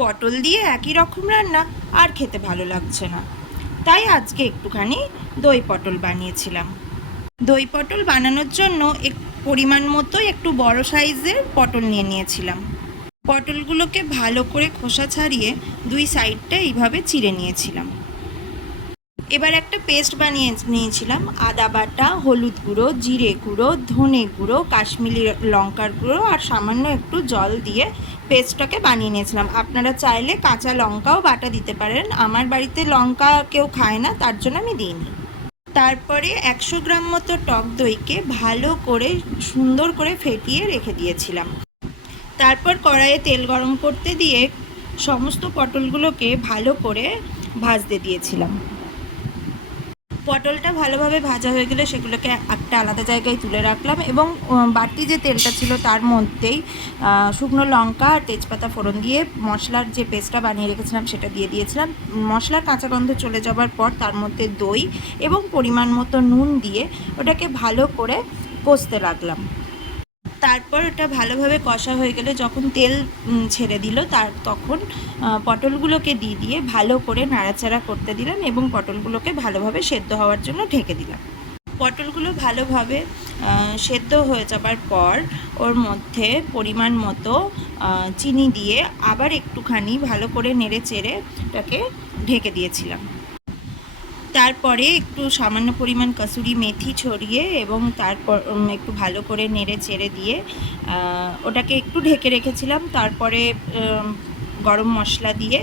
পটল দিয়ে একই রকম রান্না আর খেতে ভালো লাগছে না, তাই আজকে একটুখানি দই পটল বানিয়েছিলাম। দই পটল বানানোর জন্য পরিমাণ মতো একটু বড় সাইজের পটল নিয়েছিলাম। পটলগুলোকে ভালো করে খোসা ছাড়িয়ে দুই সাইডটা এইভাবে চিড়ে নিয়েছিলাম। এবার একটা পেস্ট বানিয়ে নিয়েছিলাম। আদা বাটা, হলুদ গুঁড়ো, জিরে গুঁড়ো, ধনে গুঁড়ো, কাশ্মীরি লঙ্কার গুঁড়ো আর সামান্য একটু জল দিয়ে পেস্টটাকে বানিয়ে নিয়েছিলাম। আপনারা চাইলে কাঁচা লঙ্কাও বাটা দিতে পারেন, আমার বাড়িতে লঙ্কা কেউ খায় না, তার জন্য আমি দিইনি। তারপরে 100 গ্রাম মতো টক দইকে ভালো করে সুন্দর করে ফেটিয়ে রেখে দিয়েছিলাম। তারপর কড়াইয়ে তেল গরম করতে দিয়ে সমস্ত পটলগুলোকে ভালো করে ভাজতে দিয়েছিলাম। পটলটা ভালোভাবে ভাজা হয়ে গেলে সেগুলোকে একটা আলাদা জায়গায় তুলে রাখলাম এবং বাড়তি যে তেলটা ছিল তার মধ্যেই শুকনো লঙ্কা আর তেজপাতা ফোড়ন দিয়ে মশলার যে পেস্টটা বানিয়ে রেখেছিলাম সেটা দিয়ে দিয়েছিলাম। মশলার কাঁচা গন্ধ চলে যাওয়ার পর তার মধ্যে দই এবং পরিমাণ মতো নুন দিয়ে ওটাকে ভালো করে কষতে লাগলাম। তারপর ওটা ভালোভাবে কষা হয়ে গেলে যখন তেল ছেড়ে দিল তখন পটলগুলোকে দিয়ে ভালো করে নাড়াচাড়া করতে দিলাম এবং পটলগুলোকে ভালোভাবে সেদ্ধ হওয়ার জন্য ঢেকে দিলাম। পটলগুলো ভালোভাবে সেদ্ধ হয়ে যাবার পর ওর মধ্যে পরিমাণ মতো চিনি দিয়ে আবার একটুখানি ভালো করে নেড়ে চেড়ে ওটাকে ঢেকে দিয়েছিলাম। তারপরে একটু সামান্য পরিমাণ কসুরি মেথি ছড়িয়ে এবং তারপর একটু ভালো করে নেড়ে চেড়ে দিয়ে ওটাকে একটু ঢেকে রেখেছিলাম। তারপরে গরম মশলা দিয়ে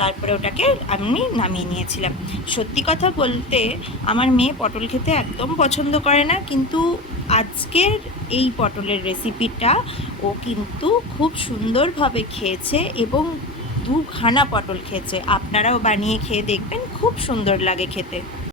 তারপরে ওটাকে আমি নামিয়ে নিয়েছিলাম। সত্যি কথা বলতে আমার মেয়ে পটল খেতে একদম পছন্দ করে না, কিন্তু আজকের এই পটলের রেসিপিটা ও কিন্তু খুব সুন্দরভাবে খেয়েছে এবং দুখানা পটল খেয়েছে। আপনারাও বানিয়ে খেয়ে দেখবেন, খুব সুন্দর লাগে খেতে।